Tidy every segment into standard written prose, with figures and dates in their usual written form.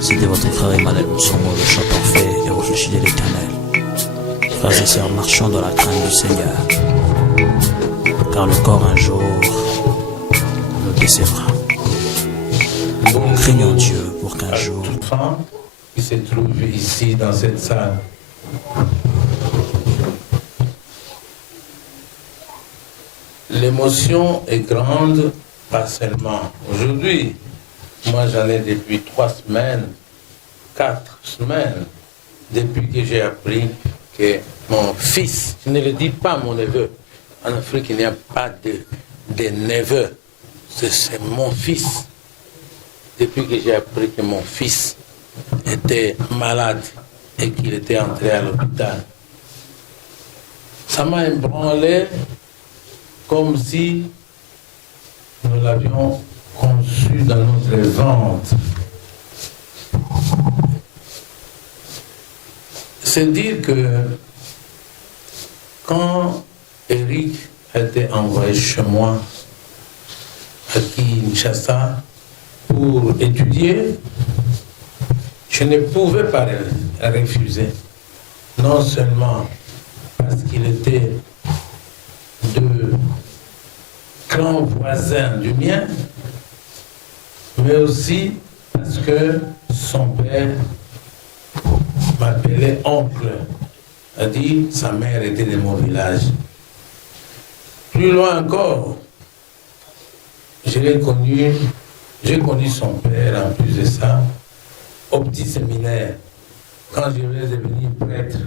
C'était votre frère Emmanuel Moussongo, le chanteur fait et réfléchis de l'Éternel. Frères et sœurs, marchons dans la crainte du Seigneur, car le corps un jour nous décevra. Craignons Dieu pour qu'un jour... Toute femme qui se trouve ici dans cette salle, l'émotion est grande, pas seulement aujourd'hui. Moi, j'en ai depuis 3 semaines, 4 semaines, depuis que j'ai appris que mon fils, je ne le dis pas mon neveu, en Afrique, il n'y a pas de neveu, c'est mon fils. Depuis que j'ai appris que mon fils était malade et qu'il était entré à l'hôpital, ça m'a ébranlé comme si nous l'avions conçu dans notre ventre. C'est dire que quand Eric a été envoyé chez moi à Kinshasa pour étudier, je ne pouvais pas refuser. Non seulement parce qu'il était de clan voisin du mien, mais aussi parce que son père m'appelait oncle, c'est-à-dire sa mère était de mon village. Plus loin encore, j'ai connu son père en plus de ça au petit séminaire, quand je vais devenir prêtre.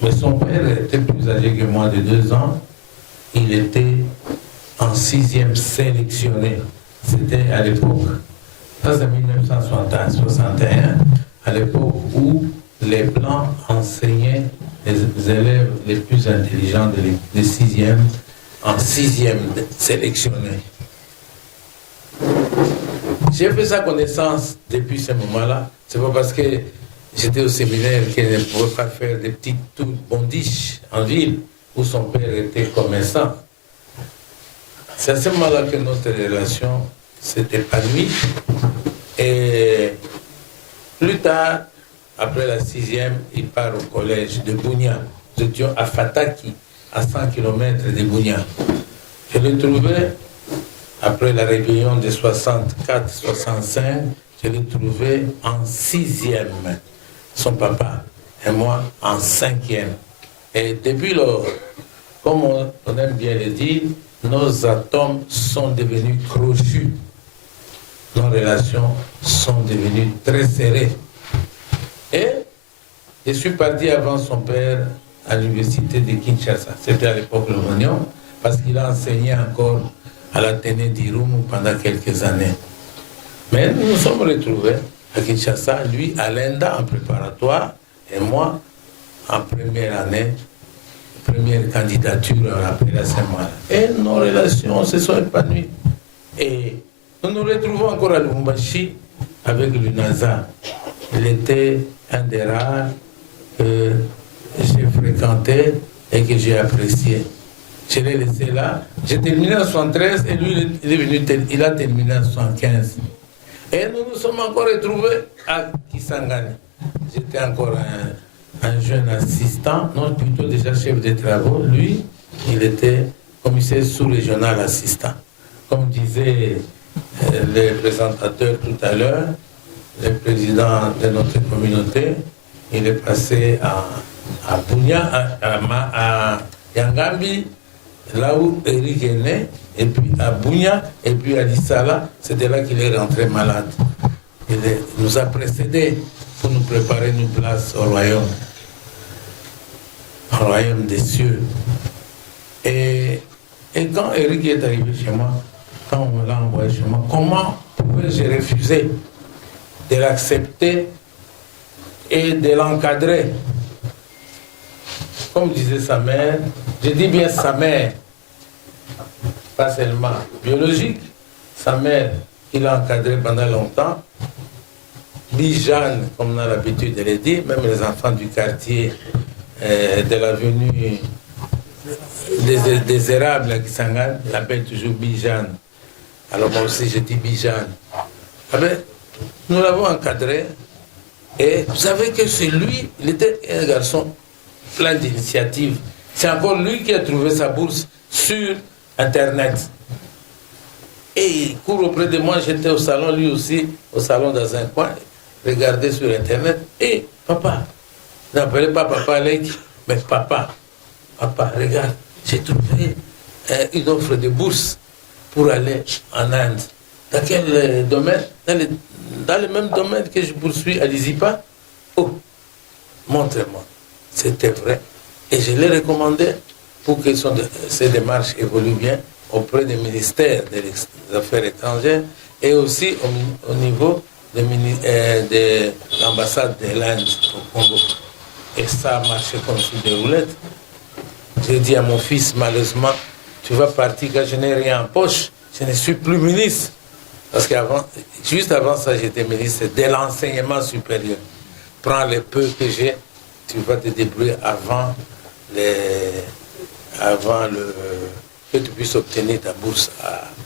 Mais son père était plus âgé que moi de 2 ans. Il était en 6e sélectionné. C'était à l'époque, ça c'est 1961, à l'époque où les Blancs enseignaient les élèves les plus intelligents des 6e en 6e sélectionné. J'ai fait sa connaissance depuis ce moment-là. C'est pas parce que j'étais au séminaire que je ne pouvais pas faire des petites tours bondiches en ville où son père était commerçant. C'est à ce moment-là que notre relation s'est épanouie. Et plus tard, après la 6e, il part au collège de Bunia. Nous étions à Fataki, à 100 km de Bunia. Je l'ai trouvé, après la rébellion de 64-65, je l'ai trouvé en 6e. Son papa et moi en 5e. Et depuis lors, comme on aime bien le dire, nos atomes sont devenus crochus. Nos relations sont devenues très serrées. Et je suis parti avant son père à l'université de Kinshasa. C'était à l'époque le Mignon, parce qu'il a enseigné encore à l'Athénée d'Irumu pendant quelques années. Mais nous nous sommes retrouvés à Kinshasa, lui à l'ENDA en préparatoire et moi en première année, première candidature après la Saint-Marc. Et nos relations se sont épanouies. Et nous nous retrouvons encore à Lubumbashi avec l'UNASA. Il était un des rares que j'ai fréquenté et que j'ai apprécié. Je l'ai laissé là. J'ai terminé en 73 et lui, il a terminé en 75. Et nous nous sommes encore retrouvés à Kisangani. J'étais encore un jeune assistant, non plutôt déjà chef de travaux. Lui, il était commissaire sous-régional assistant. Comme disait le présentateur tout à l'heure, le président de notre communauté, il est passé à Bunia, à Yangambi, là où Eric est né, et puis à Bunia, et puis à Lissala, c'était là qu'il est rentré malade. Il nous a précédés pour nous préparer une place au royaume des cieux. Et quand Eric est arrivé chez moi, quand on l'a envoyé chez moi, comment pouvais-je refuser de l'accepter et de l'encadrer? Comme disait sa mère, je dis bien sa mère, pas seulement biologique, sa mère, il a encadré pendant longtemps, Bijane, comme on a l'habitude de le dire, même les enfants du quartier de l'avenue des érables à Kisangani, il l'appelle toujours Bijan. Alors moi aussi je dis Bijan. Ah ben, nous l'avons encadré et vous savez que c'est lui, il était un garçon plein d'initiatives. C'est encore lui qui a trouvé sa bourse sur Internet. Et il court auprès de moi, j'étais au salon, lui aussi, au salon dans un coin, regardait sur Internet. Et papa, n'appelez pas papa Lek, mais papa, regarde, j'ai trouvé une offre de bourse pour aller en Inde. Dans quel domaine? Dans le même domaine que je poursuis à l'ISIPA. Oh, montrez-moi. C'était vrai. Et je l'ai recommandé pour que ces démarches évoluent bien auprès du ministère des Affaires étrangères et aussi au niveau de l'ambassade de l'Inde au Congo. Et ça a marché comme sur des roulettes. J'ai dit à mon fils, malheureusement, tu vas partir quand je n'ai rien en poche, je ne suis plus ministre. Parce qu'avant, juste avant ça, j'étais ministre de l'enseignement supérieur. Prends le peu que j'ai, tu vas te débrouiller avant que tu puisses obtenir ta bourse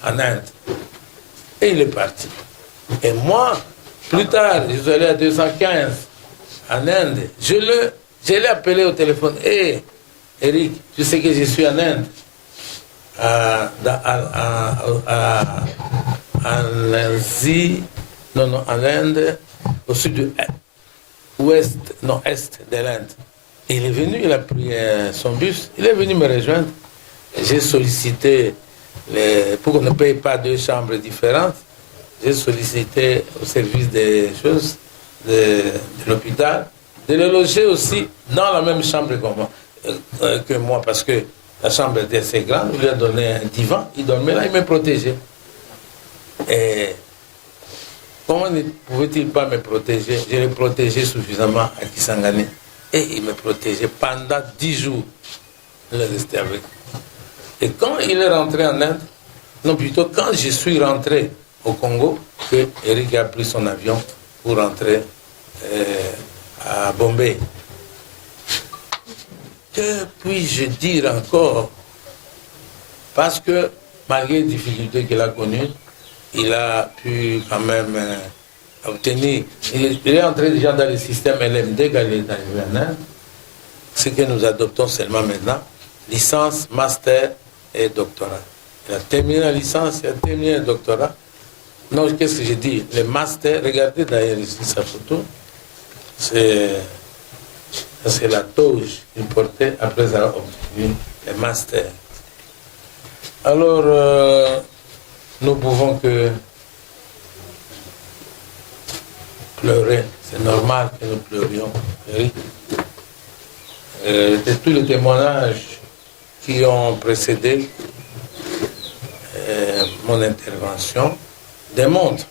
en Inde. Et il est parti. Et moi, plus tard, je suis allé à 215 en Inde. Je l'ai appelé au téléphone. Hé, Eric, tu sais que je suis en Inde. En Asie, en Inde, au sud de ouest, non, est de l'Inde. Il est venu, il a pris son bus, il est venu me rejoindre. J'ai sollicité, pour qu'on ne paye pas deux chambres différentes, j'ai sollicité au service des choses de l'hôpital de le loger aussi dans la même chambre que moi, parce que la chambre était assez grande, il lui a donné un divan, il dormait là, il me protégeait. Et comment ne pouvait-il pas me protéger? Je l'ai protégé suffisamment à Kisangani. Et il me protégeait pendant 10 jours. Il est resté avec moi. Et quand il est rentré en Inde, non plutôt quand je suis rentré au Congo, que Eric a pris son avion pour rentrer à Bombay. Que puis-je dire encore? Parce que malgré les difficultés qu'il a connues, il a pu quand même obtenir. Il est entré déjà dans le système LMD quand il est arrivé en Inde, ce que nous adoptons seulement maintenant, licence, master et doctorat. Il a terminé la licence, il a terminé le doctorat. Non, qu'est-ce que j'ai dit? Le master, regardez d'ailleurs ici sa photo, c'est la toge qu'il portait après avoir obtenu le master. Alors, nous pouvons que pleurer, c'est normal que nous pleurions. Oui. De tous les témoignages qui ont précédé mon intervention démontrent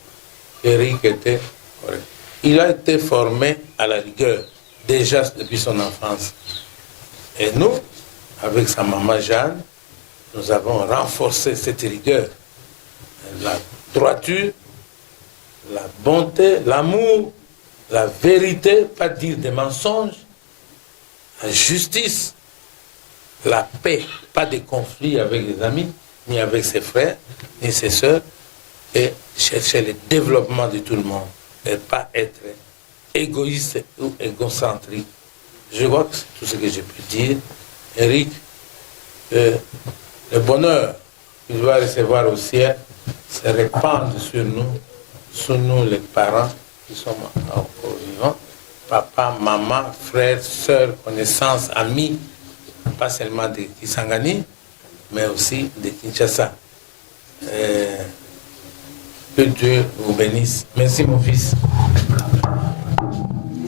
qu'Éric était correct. Il a été formé à la rigueur, déjà depuis son enfance. Et nous, avec sa maman Jeanne, nous avons renforcé cette rigueur. La droiture, la bonté, l'amour, la vérité, pas dire des mensonges, la justice, la paix, pas de conflit avec les amis, ni avec ses frères, ni ses sœurs, et chercher le développement de tout le monde, et pas être égoïste ou égocentrique. Je crois que c'est tout ce que j'ai pu dire. Eric, le bonheur qu'il va recevoir au ciel se répand sur nous les parents qui sommes encore vivants, papa, maman, frères, sœurs, connaissances, amis, pas seulement de Kisangani, mais aussi de Kinshasa. Que Dieu vous bénisse. Merci mon fils.